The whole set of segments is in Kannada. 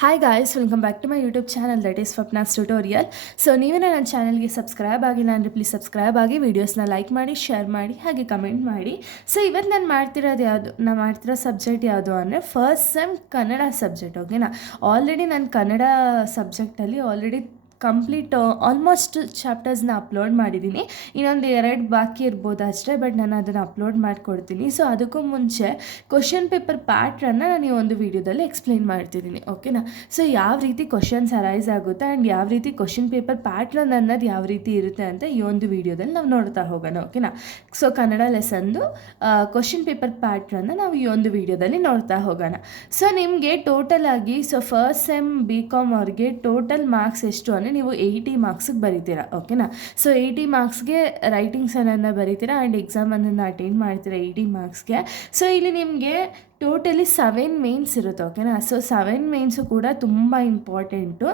Hi guys, welcome back to my YouTube channel that is Swapna's tutorial. So ನೀವೇನ ನನ್ನ ಚಾನಲ್ಗೆ ಸಬ್ಸ್ಕ್ರೈಬ್ ಆಗಿಲ್ಲ ಅಂದರೆ ಪ್ಲೀಸ್ ಸಬ್ಸ್ಕ್ರೈಬ್ ಆಗಿ, ವೀಡಿಯೋಸ್ನ ಲೈಕ್ ಮಾಡಿ, ಶೇರ್ ಮಾಡಿ, ಹಾಗೆ ಕಮೆಂಟ್ ಮಾಡಿ. ಸೊ ಇವತ್ತು ನಾನು ಮಾಡ್ತಿರೋ ಸಬ್ಜೆಕ್ಟ್ ಯಾವುದು ಅಂದರೆ ಫಸ್ಟ್ ಸೆಮ್ ಕನ್ನಡ ಸಬ್ಜೆಕ್ಟ್. ಓಕೆನಾ. ಆಲ್ರೆಡಿ ನಾನು ಕನ್ನಡ ಸಬ್ಜೆಕ್ಟಲ್ಲಿ ಕಂಪ್ಲೀಟ್ ಆಲ್ಮೋಸ್ಟ್ ಚಾಪ್ಟರ್ಸ್ನ ಅಪ್ಲೋಡ್ ಮಾಡಿದ್ದೀನಿ. ಇನ್ನೊಂದು 2 ಬಾಕಿ ಇರ್ಬೋದು ಅಷ್ಟೇ, ಬಟ್ ನಾನು ಅದನ್ನು ಅಪ್ಲೋಡ್ ಮಾಡಿಕೊಡ್ತೀನಿ. ಸೊ ಅದಕ್ಕೂ ಮುಂಚೆ ಕ್ವಶನ್ ಪೇಪರ್ ಪ್ಯಾಟ್ರನ್ನ ನಾನು ಈ ಒಂದು ವೀಡಿಯೋದಲ್ಲಿ ಎಕ್ಸ್ಪ್ಲೈನ್ ಮಾಡ್ತಿದ್ದೀನಿ. ಓಕೆನಾ. ಸೊ ಯಾವ ರೀತಿ ಕ್ವಶನ್ಸ್ ಅರೈಸ್ ಆಗುತ್ತೆ ಆ್ಯಂಡ್ ಯಾವ ರೀತಿ ಕ್ವಶನ್ ಪೇಪರ್ ಪ್ಯಾಟ್ರನ್ ಅನ್ನೋದು ಯಾವ ರೀತಿ ಇರುತ್ತೆ ಅಂತ ಈ ಒಂದು ವೀಡಿಯೋದಲ್ಲಿ ನಾವು ನೋಡ್ತಾ ಹೋಗೋಣ. ಓಕೆನಾ. ಸೊ ಕನ್ನಡ ಲೆಸನ್ದು ಕ್ವಶನ್ ಪೇಪರ್ ಪ್ಯಾಟ್ರನ್ನ ನಾವು ಈ ಒಂದು ವೀಡಿಯೋದಲ್ಲಿ ನೋಡ್ತಾ ಹೋಗೋಣ. ಸೊ ನಿಮಗೆ ಟೋಟಲ್ ಆಗಿ ಫಸ್ಟ್ ಸೆಮ್ BCom ಅವ್ರಿಗೆ ಟೋಟಲ್ ಮಾರ್ಕ್ಸ್ ಎಷ್ಟು ಅಂದರೆ ನೀವು 80 ಮಾರ್ಕ್ಸಿಗೆ ಬರೀತೀರಾ. ಓಕೆನಾ. ಸೊ 80 ಮಾರ್ಕ್ಸ್ಗೆ ರೈಟಿಂಗ್ಸನ್ನು ಬರೀತೀರಾ ಆ್ಯಂಡ್ ಎಕ್ಸಾಮನ್ನು ಅಟೆಂಡ್ ಮಾಡ್ತೀರಾ 80 ಮಾರ್ಕ್ಸ್ಗೆ. ಸೊ ಇಲ್ಲಿ ನಿಮಗೆ ಟೋಟಲಿ 7 ಮೇನ್ಸ್ ಇರುತ್ತೆ. ಓಕೆನಾ. ಸೊ 7 ಮೇನ್ಸು ಕೂಡ ತುಂಬ ಇಂಪಾರ್ಟೆಂಟು.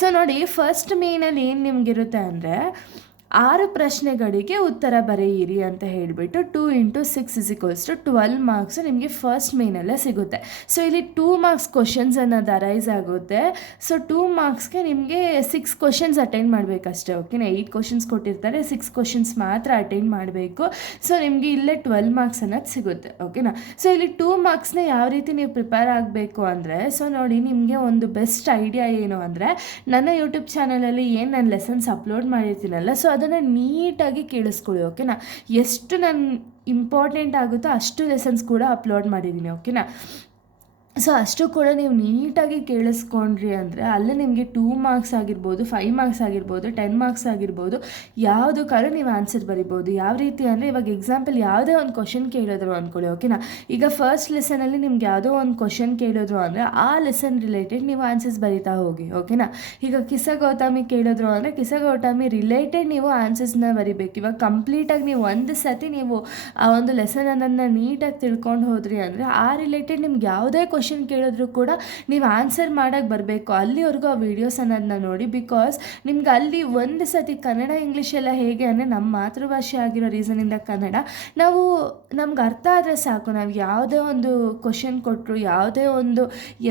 ಸೊ ನೋಡಿ, ಫಸ್ಟ್ ಮೇನಲ್ಲಿ ಏನು ನಿಮಗಿರುತ್ತೆ ಅಂದರೆ 6 ಪ್ರಶ್ನೆಗಳಿಗೆ ಉತ್ತರ ಬರೆಯಿರಿ ಅಂತ ಹೇಳಿಬಿಟ್ಟು 2 × 6 = 12 ಮಾರ್ಕ್ಸ್ ನಿಮಗೆ ಫಸ್ಟ್ ಮೇನಲ್ಲೇ ಸಿಗುತ್ತೆ. ಸೊ ಇಲ್ಲಿ 2 ಮಾರ್ಕ್ಸ್ ಕ್ವಶನ್ಸ್ ಅನ್ನೋದು ಅರೈಸ್ ಆಗುತ್ತೆ. ಸೊ 2 ಮಾರ್ಕ್ಸ್ಗೆ ನಿಮಗೆ 6 ಕ್ವಶನ್ಸ್ ಅಟೆಂಡ್ ಮಾಡಬೇಕಷ್ಟೇ. ಓಕೆನಾ. 8 ಕ್ವಶನ್ಸ್ ಕೊಟ್ಟಿರ್ತಾರೆ, 6 ಕ್ವಶನ್ಸ್ ಮಾತ್ರ ಅಟೆಂಡ್ ಮಾಡಬೇಕು. ಸೊ ನಿಮಗೆ ಇಲ್ಲೇ 12 ಮಾರ್ಕ್ಸ್ ಅನ್ನೋದು ಸಿಗುತ್ತೆ. ಓಕೆನಾ. ಸೊ ಇಲ್ಲಿ 2 ಮಾರ್ಕ್ಸ್ನ ಯಾವ ರೀತಿ ನೀವು ಪ್ರಿಪೇರ್ ಆಗಬೇಕು ಅಂದರೆ, ಸೊ ನೋಡಿ, ನಿಮಗೆ ಒಂದು ಬೆಸ್ಟ್ ಐಡಿಯಾ ಏನು ಅಂದರೆ, ನನ್ನ ಯೂಟ್ಯೂಬ್ ಚಾನಲಲ್ಲಿ ಏನು ನಾನು ಲೆಸನ್ಸ್ ಅಪ್ಲೋಡ್ ಮಾಡಿರ್ತೀನಲ್ಲ, ಸೊ ಅದನ್ನು ನೀಟಾಗಿ ಕೇಳಿಸ್ಕೊಳ್ಳಿ. ಓಕೆನಾ. ಎಷ್ಟು ನಾನು ಇಂಪಾರ್ಟೆಂಟ್ ಆಗುತ್ತೋ ಅಷ್ಟು ಲೆಸನ್ಸ್ ಕೂಡ ಅಪ್ಲೋಡ್ ಮಾಡಿದ್ದೀನಿ. ಓಕೆನಾ. ಸೊ ಅಷ್ಟು ಕೂಡ ನೀವು ನೀಟಾಗಿ ಕೇಳಿಸ್ಕೊಂಡ್ರಿ ಅಂದರೆ ಅಲ್ಲೇ ನಿಮಗೆ 2 ಮಾರ್ಕ್ಸ್ ಆಗಿರ್ಬೋದು, 5 ಮಾರ್ಕ್ಸ್ ಆಗಿರ್ಬೋದು, 10 ಮಾರ್ಕ್ಸ್ ಆಗಿರ್ಬೋದು, ಯಾವುದಕ್ಕಾದ್ರೂ ನೀವು ಆನ್ಸರ್ ಬರಿಬೋದು. ಯಾವ ರೀತಿ ಅಂದರೆ, ಇವಾಗ ಎಕ್ಸಾಂಪಲ್ ಯಾವುದೇ ಒಂದು ಕ್ವಶನ್ ಕೇಳಿದ್ರು ಅಂದ್ಕೊಳ್ಳಿ. ಓಕೆನಾ. ಈಗ ಫಸ್ಟ್ ಲೆಸನಲ್ಲಿ ನಿಮ್ಗೆ ಯಾವುದೋ ಒಂದು ಕ್ವಶನ್ ಕೇಳಿದ್ರು ಅಂದರೆ ಆ ಲೆಸನ್ ರಿಲೇಟೆಡ್ ನೀವು ಆನ್ಸರ್ಸ್ ಬರಿತಾ ಹೋಗಿ. ಓಕೆನಾ. ಈಗ ಕಿಸ್ಸಾ ಗೌತಮಿ ಕೇಳಿದ್ರು ಅಂದರೆ ಕಿಸ್ಸಾ ಗೌತಮಿ ರಿಲೇಟೆಡ್ ನೀವು ಆನ್ಸರ್ಸ್ನ ಬರಿಬೇಕು. ಇವಾಗ ಕಂಪ್ಲೀಟಾಗಿ ನೀವು ಒಂದು ಸತಿ ನೀವು ಆ ಒಂದು ಲೆಸನನ್ನು ನೀಟಾಗಿ ತಿಳ್ಕೊಂಡು ಹೋದ್ರಿ ಅಂದರೆ ಆ ರಿಲೇಟೆಡ್ ನಿಮ್ಗೆ ಯಾವುದೇ ಕ್ವಶನ್ ಕೇಳಿದ್ರು ಕೂಡ ನೀವು ಆನ್ಸರ್ ಮಾಡೋಕ್ಕೆ ಬರಬೇಕು. ಅಲ್ಲಿವರೆಗೂ ಆ ವೀಡಿಯೋಸ್ ಅನ್ನೋದನ್ನ ನೋಡಿ. ಬಿಕಾಸ್ ನಿಮ್ಗೆ ಅಲ್ಲಿ ಒಂದು ಸತಿ ಕನ್ನಡ ಇಂಗ್ಲೀಷ್ ಎಲ್ಲ ಹೇಗೆ ಅಂದರೆ, ನಮ್ಮ ಮಾತೃಭಾಷೆ ಆಗಿರೋ ರೀಸನಿಂದ ಕನ್ನಡ ನಮ್ಗೆ ಅರ್ಥ ಆದರೆ ಸಾಕು. ನಾವು ಯಾವುದೇ ಒಂದು ಕ್ವಶನ್ ಕೊಟ್ಟರು, ಯಾವುದೇ ಒಂದು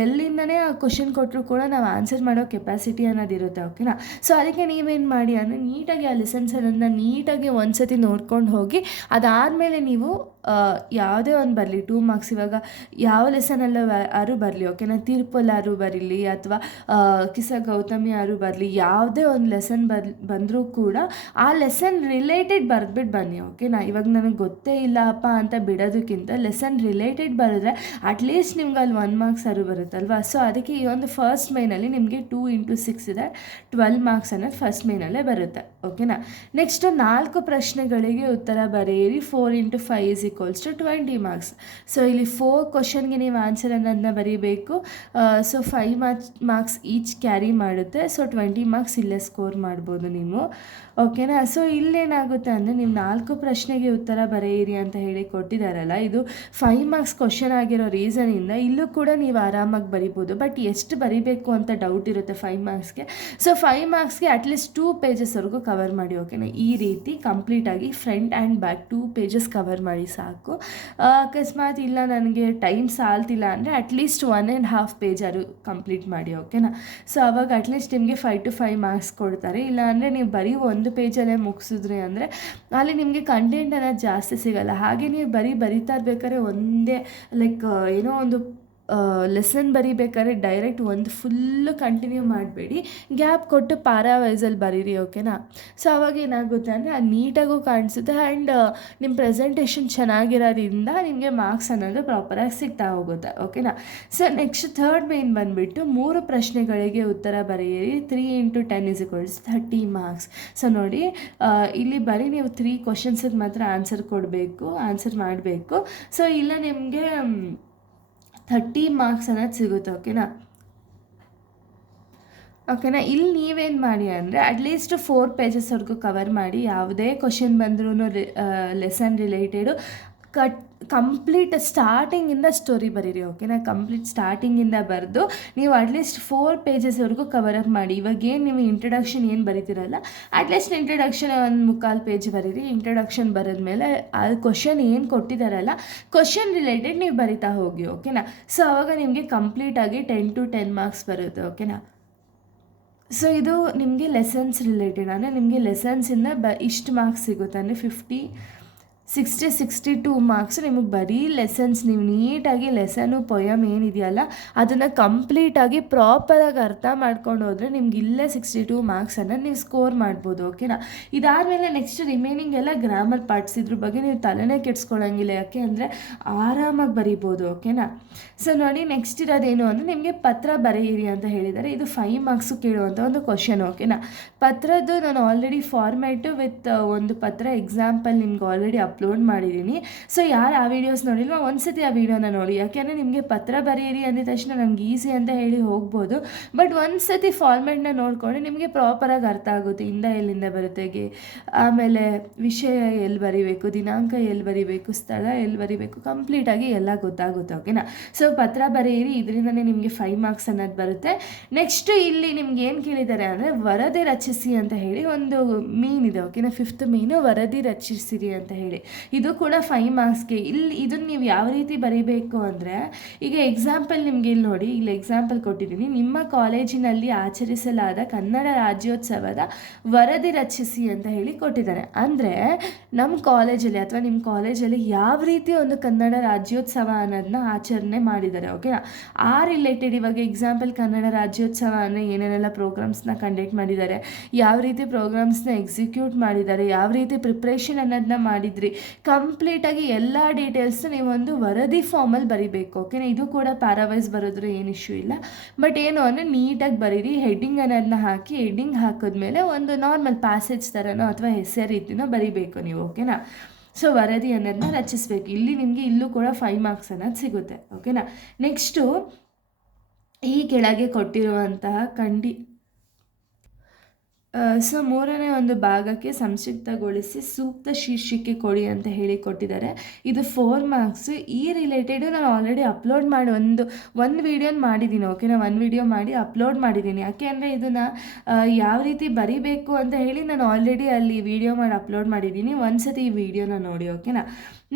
ಎಲ್ಲಿಂದನೇ ಆ ಕ್ವಶನ್ ಕೊಟ್ಟರು ಕೂಡ ನಾವು ಆನ್ಸರ್ ಮಾಡೋ ಕೆಪಾಸಿಟಿ ಅನ್ನೋದಿರುತ್ತೆ. ಓಕೆನಾ. ಸೊ ಅದಕ್ಕೆ ನೀವೇನು ಮಾಡಿ ಅಂದರೆ, ನೀಟಾಗಿ ಆ ಲೆಸನ್ಸ್ ಅನ್ನೋದನ್ನ ನೀಟಾಗಿ ಒಂದು ಸತಿ ನೋಡ್ಕೊಂಡು ಹೋಗಿ, ಅದಾದಮೇಲೆ ನೀವು ಯಾವುದೇ ಒಂದು ಬರಲಿ 2 ಮಾರ್ಕ್ಸ್, ಇವಾಗ ಯಾವ ಲೆಸನಲ್ಲೂ ಯಾರು ಬರಲಿ. ಓಕೆನಾ. ತೀರ್ಪಲ್ಲಿ ಯಾರು ಬರಲಿ ಅಥವಾ ಕಿಸ್ಸಾ ಗೌತಮಿ ಯಾರು ಬರಲಿ, ಯಾವುದೇ ಒಂದು ಲೆಸನ್ ಬಂದರೂ ಕೂಡ ಆ ಲೆಸನ್ ರಿಲೇಟೆಡ್ ಬರೆದ್ಬಿಟ್ಟು ಬನ್ನಿ. ಓಕೆನಾ. ಇವಾಗ ನನಗೆ ಗೊತ್ತೇ ಇಲ್ಲಪ್ಪ ಅಂತ ಬಿಡೋದಕ್ಕಿಂತ ಲೆಸನ್ ರಿಲೇಟೆಡ್ ಬರೆದ್ರೆ ಅಟ್ಲೀಸ್ಟ್ ನಿಮ್ಗೆ ಅಲ್ಲಿ 1 ಮಾರ್ಕ್ಸ್ ಯಾರು ಬರುತ್ತಲ್ವ. ಸೊ ಅದಕ್ಕೆ ಈ ಒಂದು ಫಸ್ಟ್ ಮೇನಲ್ಲಿ ನಿಮಗೆ 2 × 6 ಇದೆ, 12 ಮಾರ್ಕ್ಸ್ ಅನ್ನೋದು ಫಸ್ಟ್ ಮೇನಲ್ಲೇ ಬರುತ್ತೆ. ಓಕೆನಾ. ನೆಕ್ಸ್ಟ್ 4 ಪ್ರಶ್ನೆಗಳಿಗೆ ಉತ್ತರ ಬರೆಯಿರಿ. 4 × 5 = 20 ಮಾರ್ಕ್ಸ್. ಸೊ ಇಲ್ಲಿ 4 ಕ್ವಶನ್ಗೆ ನೀವು ಆನ್ಸರ್ ಅನ್ನೋದನ್ನ ಬರೀಬೇಕು. ಸೊ 5 ಮಾರ್ಕ್ಸ್ ಈಚ್ ಕ್ಯಾರಿ ಮಾಡುತ್ತೆ. ಸೊ 20 ಮಾರ್ಕ್ಸ್ ಇಲ್ಲೇ ಸ್ಕೋರ್ ಮಾಡ್ಬೋದು ನೀವು. ಓಕೆನಾ. ಸೊ ಇಲ್ಲೇನಾಗುತ್ತೆ ಅಂದರೆ, ನೀವು 4 ಪ್ರಶ್ನೆಗೆ ಉತ್ತರ ಬರೆಯಿರಿ ಅಂತ ಹೇಳಿ ಕೊಟ್ಟಿದ್ದಾರಲ್ಲ, ಇದು 5 ಮಾರ್ಕ್ಸ್ ಕ್ವಶನ್ ಆಗಿರೋ ರೀಸನಿಂದ ಇಲ್ಲೂ ಕೂಡ ನೀವು ಆರಾಮಾಗಿ ಬರಿಬೋದು. ಬಟ್ ಎಷ್ಟು ಬರಿಬೇಕು ಅಂತ ಡೌಟ್ ಇರುತ್ತೆ 5 ಮಾರ್ಕ್ಸ್ಗೆ. ಸೊ 5 ಮಾರ್ಕ್ಸ್ಗೆ ಅಟ್ಲೀಸ್ಟ್ 2 ಪೇಜಸ್ವರೆಗೂ ಕವರ್ ಮಾಡಿ. ಓಕೆನಾ. ಈ ರೀತಿ ಕಂಪ್ಲೀಟಾಗಿ front and back 2 pages cover ಮಾಡಿ ಸಾಕು. ಅಕಸ್ಮಾತ್ ಇಲ್ಲ ನನಗೆ ಟೈಮ್ ಸಾಲ್ತಿಲ್ಲ ಅಂದರೆ ಅಟ್ಲೀಸ್ಟ್ 1.5 ಪೇಜ್ ಆದರೂ ಕಂಪ್ಲೀಟ್ ಮಾಡಿ. ಓಕೆನಾ. ಸೊ ಅವಾಗ ಅಟ್ಲೀಸ್ಟ್ ನಿಮಗೆ 5 to 5 ಮಾರ್ಕ್ಸ್ ಕೊಡ್ತಾರೆ. ಇಲ್ಲ ಅಂದರೆ ನೀವು ಬರೀ 1 ಪೇಜಲ್ಲೇ ಮುಗಿಸಿದ್ರಿ ಅಂದರೆ ಅಲ್ಲಿ ನಿಮಗೆ ಕಂಟೆಂಟ್ ಅನ್ನೋದು ಜಾಸ್ತಿ ಸಿಗೋಲ್ಲ. ಹಾಗೆ ನೀವು ಬರಿತಾ ಇರ್ಬೇಕಾದ್ರೆ ಒಂದೇ ಏನೋ ಒಂದು ಲೆಸನ್ ಬರಿಬೇಕಾದ್ರೆ ಡೈರೆಕ್ಟ್ ಒಂದು ಫುಲ್ಲು ಕಂಟಿನ್ಯೂ ಮಾಡಬೇಡಿ, ಗ್ಯಾಪ್ ಕೊಟ್ಟು ವೈಸಲ್ಲಿ ಬರೀರಿ. ಓಕೆನಾ. ಸೊ ಅವಾಗ ಏನಾಗುತ್ತೆ ಅಂದರೆ ಅದು ನೀಟಾಗೂ ಕಾಣಿಸುತ್ತೆ ಆ್ಯಂಡ್ ನಿಮ್ಮ ಪ್ರೆಸೆಂಟೇಷನ್ ಚೆನ್ನಾಗಿರೋದ್ರಿಂದ ನಿಮಗೆ ಮಾರ್ಕ್ಸ್ ಅನ್ನೋದು ಪ್ರಾಪರಾಗಿ ಸಿಗ್ತಾ ಹೋಗುತ್ತೆ. ಓಕೆನಾ. ಸೊ ನೆಕ್ಸ್ಟ್ ಥರ್ಡ್ ಮೇನ್ ಬಂದುಬಿಟ್ಟು 3 ಪ್ರಶ್ನೆಗಳಿಗೆ ಉತ್ತರ ಬರೆಯಿರಿ. 3 × 10 = 30 ಮಾರ್ಕ್ಸ್. ಸೊ ನೋಡಿ, ಇಲ್ಲಿ ಬರೀ ನೀವು 3 ಕ್ವಶನ್ಸಿಗೆ ಮಾತ್ರ ಆನ್ಸರ್ ಮಾಡಬೇಕು. ಸೊ ಇಲ್ಲ ನಿಮಗೆ 30 ಮಾರ್ಕ್ಸ್ ಅನ್ನೋದು ಸಿಗುತ್ತೆ. ಓಕೆನಾ. ಇಲ್ಲಿ ನೀವೇನು ಮಾಡಿ ಅಂದರೆ ಅಟ್ಲೀಸ್ಟ್ 4 ಪೇಜಸ್ವರೆಗೂ ಕವರ್ ಮಾಡಿ. ಯಾವುದೇ ಕ್ವಶನ್ ಬಂದ್ರೂ ಲೆಸನ್ ರಿಲೇಟೆಡು ಕಂಪ್ಲೀಟ್ ಸ್ಟಾರ್ಟಿಂಗಿಂದ ಸ್ಟೋರಿ ಬರೀರಿ, ಓಕೆನಾ. ಕಂಪ್ಲೀಟ್ ಸ್ಟಾರ್ಟಿಂಗಿಂದ ಬರೆದು ನೀವು ಅಟ್ಲೀಸ್ಟ್ 4 ಪೇಜಸ್ವರೆಗೂ ಕವರ್ ಅಪ್ ಮಾಡಿ. ಇವಾಗ ಏನು ನೀವು ಇಂಟ್ರಡಕ್ಷನ್ ಏನು ಬರೀತಿರಲ್ಲ, ಅಟ್ಲೀಸ್ಟ್ ಇಂಟ್ರಡಕ್ಷನ್ ಒಂದು 3/4 ಪೇಜ್ ಬರೀರಿ. ಇಂಟ್ರಡಕ್ಷನ್ ಬರೆದ್ಮೇಲೆ ಆ ಕ್ವಶನ್ ಏನು ಕೊಟ್ಟಿದ್ದಾರಲ್ಲ, ಕ್ವಶನ್ ರಿಲೇಟೆಡ್ ನೀವು ಬರಿತಾ ಹೋಗಿ, ಓಕೆನಾ. ಸೊ ಆವಾಗ ನಿಮಗೆ ಕಂಪ್ಲೀಟಾಗಿ 10 to 10 ಮಾರ್ಕ್ಸ್ ಬರುತ್ತೆ, ಓಕೆನಾ. ಸೊ ಇದು ನಿಮಗೆ ಲೆಸನ್ಸ್ ರಿಲೇಟೆಡ್, ಅಂದರೆ ನಿಮಗೆ ಲೆಸನ್ಸಿಂದ ಇಷ್ಟು ಮಾರ್ಕ್ಸ್ ಸಿಗುತ್ತೆ, ಅಂದರೆ 62 ಮಾರ್ಕ್ಸ್ ನಿಮಗೆ ಬರೀ ಲೆಸನ್ಸ್. ನೀವು ನೀಟಾಗಿ ಲೆಸನು ಪೊಯಮ್ ಏನಿದೆಯಲ್ಲ ಅದನ್ನು ಕಂಪ್ಲೀಟಾಗಿ ಪ್ರಾಪರಾಗಿ ಅರ್ಥ ಮಾಡ್ಕೊಂಡು ಹೋದರೆ ನಿಮ್ಗೆ ಇಲ್ಲೇ 62 ಮಾರ್ಕ್ಸನ್ನು ನೀವು ಸ್ಕೋರ್ ಮಾಡ್ಬೋದು, ಓಕೆನಾ. ಇದಾದಮೇಲೆ ನೆಕ್ಸ್ಟ್ ರಿಮೈನಿಂಗ್ ಎಲ್ಲ ಗ್ರಾಮರ್ ಪಾರ್ಟ್ಸ್, ಇದ್ರ ಬಗ್ಗೆ ನೀವು ತಲೆನೇ ಕೆಡ್ಸ್ಕೊಳ್ಳೋಂಗಿಲ್ಲ, ಯಾಕೆ ಅಂದರೆ ಆರಾಮಾಗಿ ಬರೀಬೋದು, ಓಕೆನಾ. ಸೊ ನೋಡಿ, ನೆಕ್ಸ್ಟ್ ಇರೋದೇನು ಅಂದರೆ ನಿಮಗೆ ಪತ್ರ ಬರೆಯಿರಿ ಅಂತ ಹೇಳಿದ್ದಾರೆ. ಇದು 5 ಮಾರ್ಕ್ಸು ಕೇಳುವಂಥ ಒಂದು ಕ್ವಶನ್, ಓಕೆನಾ. ಪತ್ರದ್ದು ನಾನು ಆಲ್ರೆಡಿ ಫಾರ್ಮ್ಯಾಟು ವಿತ್ ಒಂದು ಪತ್ರ ಎಕ್ಸಾಂಪಲ್ ನಿಮ್ಗೆ ಆಲ್ರೆಡಿ ಅಪ್ಲೋಡ್ ಮಾಡಿದ್ದೀನಿ. ಸೊ ಯಾರು ಆ ವೀಡಿಯೋಸ್ ನೋಡಿಲ್ವ, ಒಂದ್ಸತಿ ಆ ವಿಡಿಯೋನ ನೋಡಿ. ಯಾಕೆಂದರೆ ನಿಮಗೆ ಪತ್ರ ಬರೆಯಿರಿ ಅಂದಿದ ತಕ್ಷಣ ನನಗೆ ಈಸಿ ಅಂತ ಹೇಳಿ ಹೋಗ್ಬೋದು, ಬಟ್ ಒಂದ್ಸತಿ ಫಾರ್ಮ್ಯಾಟ್ನ ನೋಡಿಕೊಂಡ್ರೆ ನಿಮಗೆ ಪ್ರಾಪರಾಗಿ ಅರ್ಥ ಆಗುತ್ತೆ. ಎಲ್ಲಿಂದ ಬರುತ್ತೆ, ಆಮೇಲೆ ವಿಷಯ ಎಲ್ಲಿ ಬರಿಬೇಕು, ದಿನಾಂಕ ಎಲ್ಲಿ ಬರಿಬೇಕು, ಸ್ಥಳ ಎಲ್ಲಿ ಬರಿಬೇಕು, ಕಂಪ್ಲೀಟಾಗಿ ಎಲ್ಲ ಗೊತ್ತಾಗುತ್ತೆ, ಓಕೆನಾ. ಸೊ ಪತ್ರ ಬರೆಯಿರಿ, ಇದರಿಂದನೇ ನಿಮಗೆ 5 ಮಾರ್ಕ್ಸ್ ಅನ್ನೋದು ಬರುತ್ತೆ. ನೆಕ್ಸ್ಟ್ ಇಲ್ಲಿ ನಿಮ್ಗೆ ಏನು ಕೇಳಿದ್ದಾರೆ ಅಂದರೆ ವರದಿ ರಚಿಸಿ ಅಂತ ಹೇಳಿ ಒಂದು ಮೀನ್ ಇದೆ, ಓಕೆನಾ. 5th ಮೀನು ವರದಿ ರಚಿಸಿರಿ ಅಂತ ಹೇಳಿ, ಇದು ಕೂಡ 5 ಮಾರ್ಕ್ಸ್ಗೆ. ಇಲ್ಲಿ ಇದನ್ನು ನೀವು ಯಾವ ರೀತಿ ಬರೀಬೇಕು ಅಂದರೆ, ಈಗ ಎಕ್ಸಾಂಪಲ್ ನಿಮಗೆ ಇಲ್ಲಿ ನೋಡಿ, ಇಲ್ಲಿ ಎಕ್ಸಾಂಪಲ್ ಕೊಟ್ಟಿದ್ದೀನಿ. ನಿಮ್ಮ ಕಾಲೇಜಿನಲ್ಲಿ ಆಚರಿಸಲಾದ ಕನ್ನಡ ರಾಜ್ಯೋತ್ಸವದ ವರದಿ ರಚಿಸಿ ಅಂತ ಹೇಳಿ ಕೊಟ್ಟಿದ್ದಾರೆ. ಅಂದರೆ ನಮ್ಮ ಕಾಲೇಜಲ್ಲಿ ಅಥವಾ ನಿಮ್ಮ ಕಾಲೇಜಲ್ಲಿ ಯಾವ ರೀತಿ ಒಂದು ಕನ್ನಡ ರಾಜ್ಯೋತ್ಸವ ಅನ್ನೋದನ್ನ ಆಚರಣೆ ಮಾಡಿದ್ದಾರೆ, ಓಕೆನಾ. ಆ ರಿಲೇಟೆಡ್ ಇವಾಗ ಎಕ್ಸಾಂಪಲ್ ಕನ್ನಡ ರಾಜ್ಯೋತ್ಸವ ಅಂದರೆ ಏನೇನೆಲ್ಲ ಪ್ರೋಗ್ರಾಮ್ಸ್ನ ಕಂಡಕ್ಟ್ ಮಾಡಿದ್ದಾರೆ, ಯಾವ ರೀತಿ ಪ್ರೋಗ್ರಾಮ್ಸ್ನ ಎಕ್ಸಿಕ್ಯೂಟ್ ಮಾಡಿದ್ದಾರೆ, ಯಾವ ರೀತಿ ಪ್ರಿಪ್ರೇಷನ್ ಅನ್ನೋದನ್ನ ಮಾಡಿದ್ರಿ, ಕಂಪ್ಲೀಟಾಗಿ ಎಲ್ಲ ಡೀಟೇಲ್ಸ್ನ ನೀವೊಂದು ವರದಿ ಫಾರ್ಮಲ್ಲಿ ಬರೀಬೇಕು, ಓಕೆನಾ. ಇದು ಕೂಡ ಪ್ಯಾರಾವೈಸ್ ಬರೋದ್ರೆ ಏನು ಇಶ್ಯೂ ಇಲ್ಲ, ಬಟ್ ಏನು ಅಂದರೆ ನೀಟಾಗಿ ಬರೀರಿ. ಹೆಡ್ಡಿಂಗ್ ಅನ್ನೋದನ್ನ ಹಾಕಿ, ಹೆಡ್ಡಿಂಗ್ ಹಾಕಿದ್ಮೇಲೆ ಒಂದು ನಾರ್ಮಲ್ ಪ್ಯಾಸೇಜ್ ಥರನೋ ಅಥವಾ ಹೆಸರು ರೀತಿನೋ ಬರೀಬೇಕು ನೀವು, ಓಕೆನಾ. ಸೊ ವರದಿ ಅನ್ನೋದನ್ನ ರಚಿಸಬೇಕು. ಇಲ್ಲಿ ನಿಮಗೆ ಇಲ್ಲೂ ಕೂಡ 5 ಮಾರ್ಕ್ಸ್ ಅನ್ನೋದು ಸಿಗುತ್ತೆ, ಓಕೆನಾ. ನೆಕ್ಸ್ಟು ಈ ಕೆಳಗೆ ಕೊಟ್ಟಿರುವಂತಹ ಸೊ 3ನೇ ಒಂದು ಭಾಗಕ್ಕೆ ಸಂಕ್ಷಿಪ್ತಗೊಳಿಸಿ ಸೂಕ್ತ ಶೀರ್ಷಿಕೆ ಕೊಡಿ ಅಂತ ಹೇಳಿ ಕೊಟ್ಟಿದ್ದಾರೆ. ಇದು 4 ಮಾರ್ಕ್ಸ್. ಈ ರಿಲೇಟೆಡು ನಾನು ಆಲ್ರೆಡಿ ಅಪ್ಲೋಡ್ ಮಾಡಿ ಒಂದು ವಿಡಿಯೋನ ಮಾಡಿದ್ದೀನಿ, ಓಕೆನಾ. ಒಂದು ವಿಡಿಯೋ ಮಾಡಿ ಅಪ್ಲೋಡ್ ಮಾಡಿದ್ದೀನಿ. ಯಾಕೆ ಅಂದರೆ ಇದನ್ನು ಯಾವ ರೀತಿ ಬರಿಬೇಕು ಅಂತ ಹೇಳಿ ನಾನು ಆಲ್ರೆಡಿ ಅಲ್ಲಿ ವಿಡಿಯೋ ಮಾಡಿ ಅಪ್ಲೋಡ್ ಮಾಡಿದ್ದೀನಿ. ಒಂದ್ಸತಿ ಈ ವಿಡಿಯೋನ ನೋಡಿ, ಓಕೆನಾ.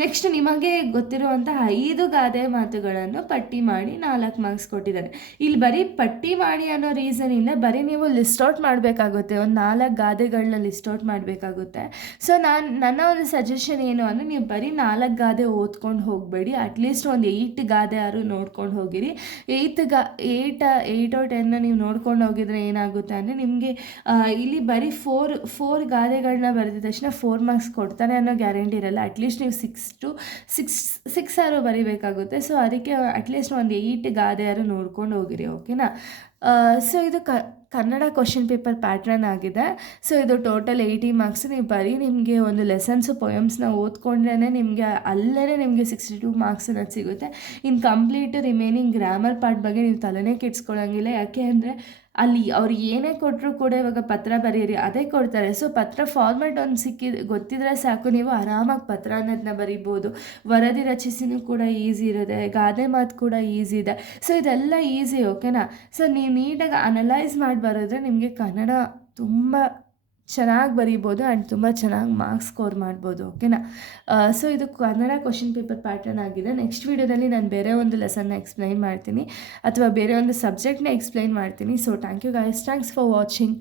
ನೆಕ್ಸ್ಟ್ ನಿಮಗೆ ಗೊತ್ತಿರುವಂತಹ 5 ಗಾದೆ ಮಾತುಗಳನ್ನು ಪಟ್ಟಿ ಮಾಡಿ 4 ಮಾರ್ಕ್ಸ್ ಕೊಟ್ಟಿದ್ದಾರೆ. ಇಲ್ಲಿ ಬರೀ ಪಟ್ಟಿ ಮಾಡಿ ಅನ್ನೋ ರೀಸನಿಂದ ಬರೀ ನೀವು ಲಿಸ್ಟ್ ಔಟ್ ಮಾಡಬೇಕಾಗುತ್ತೆ, ಒಂದು 4 ಗಾದೆಗಳನ್ನ ಲಿಸ್ಟ್ ಔಟ್ ಮಾಡಬೇಕಾಗುತ್ತೆ. ಸೊ ನನ್ನ ಒಂದು ಸಜೆಷನ್ ಏನು ಅಂದರೆ, ನೀವು ಬರೀ 4 ಗಾದೆ ಓದ್ಕೊಂಡು ಹೋಗಬೇಡಿ, ಅಟ್ಲೀಸ್ಟ್ ಒಂದು 8 ಗಾದೆ ಯಾರು ನೋಡ್ಕೊಂಡು ಹೋಗಿರಿ. 8 or 10 ನೀವು ನೋಡ್ಕೊಂಡು ಹೋಗಿದ್ರೆ ಏನಾಗುತ್ತೆ ಅಂದರೆ, ನಿಮಗೆ ಇಲ್ಲಿ ಬರೀ 4 ಗಾದೆಗಳನ್ನ ಬರೆದಿದ ತಕ್ಷಣ 4 ಮಾರ್ಕ್ಸ್ ಕೊಡ್ತಾರೆ ಅನ್ನೋ ಗ್ಯಾರಂಟಿ ಇರಲ್ಲ. ಅಟ್ಲೀಸ್ಟ್ ನೀವು 6 ಆರು ಬರೀಬೇಕಾಗುತ್ತೆ. ಸೊ ಅದಕ್ಕೆ ಅಟ್ಲೀಸ್ಟ್ ಒಂದು 8 ಗಾದೆ ಯಾರು ನೋಡ್ಕೊಂಡು ಹೋಗಿರಿ, ಓಕೆನಾ. ಸೊ ಇದು ಕನ್ನಡ ಕ್ವಶನ್ ಪೇಪರ್ ಪ್ಯಾಟ್ರನ್ ಆಗಿದೆ. ಸೊ ಇದು ಟೋಟಲ್ 80 ಮಾರ್ಕ್ಸ್. ನೀವು ಬರೀ ನಿಮಗೆ ಒಂದು ಲೆಸನ್ಸು ಪೊಯಮ್ಸ್ನ ಓದ್ಕೊಂಡ್ರೇ ನಿಮಗೆ ಅಲ್ಲೇ ನಿಮಗೆ 62 ಮಾರ್ಕ್ಸ್ ಅನ್ನೋದು ಸಿಗುತ್ತೆ. ಇನ್ನು ಕಂಪ್ಲೀಟ್ ರಿಮೈನಿಂಗ್ ಗ್ರಾಮರ್ ಪಾರ್ಟ್ ಬಗ್ಗೆ ನೀವು ತಲೆನೇ ಕೆಡ್ಸ್ಕೊಳ್ಳೋಂಗಿಲ್ಲ. ಯಾಕೆ ಅಂದರೆ ಅಲ್ಲಿ ಅವ್ರು ಏನೇ ಕೊಟ್ಟರು ಕೂಡ ಇವಾಗ ಪತ್ರ ಬರೀರಿ ಅದೇ ಕೊಡ್ತಾರೆ. ಸೊ ಪತ್ರ ಫಾರ್ಮ್ಯಾಟ್ ಒಂದು ಗೊತ್ತಿದ್ರೆ ಸಾಕು, ನೀವು ಆರಾಮಾಗಿ ಪತ್ರ ಅನ್ನೋದನ್ನ ಬರಿಬೋದು. ವರದಿ ರಚಿಸಿನೂ ಕೂಡ ಈಸಿ ಇರುತ್ತೆ, ಗಾದೆ ಮಾತು ಕೂಡ ಈಸಿ ಇದೆ. ಸೊ ಇದೆಲ್ಲ ಈಸಿ, ಓಕೆನಾ. ಸೊ ನೀವು ನೀಟಾಗಿ ಅನಲೈಸ್ ಮಾಡಿ ಬರೆದ್ರೆ ನಿಮಗೆ ಕನ್ನಡ ತುಂಬ ಚೆನ್ನಾಗಿ ಬರೀಬೋದು ಆ್ಯಂಡ್ ತುಂಬ ಚೆನ್ನಾಗಿ ಮಾರ್ಕ್ಸ್ ಸ್ಕೋರ್ ಮಾಡ್ಬೋದು, ಓಕೆನಾ. ಸೊ ಇದು ಕನ್ನಡ ಕ್ವಶನ್ ಪೇಪರ್ ಪ್ಯಾಟರ್ನ್ ಆಗಿದೆ. ನೆಕ್ಸ್ಟ್ ವೀಡಿಯೋದಲ್ಲಿ ನಾನು ಬೇರೆ ಒಂದು ಲೆಸನ್ನ ಎಕ್ಸ್ಪ್ಲೈನ್ ಮಾಡ್ತೀನಿ ಅಥವಾ ಬೇರೆ ಒಂದು ಸಬ್ಜೆಕ್ಟ್ನ ಎಕ್ಸ್ಪ್ಲೈನ್ ಮಾಡ್ತೀನಿ. So thank you guys, thanks for watching.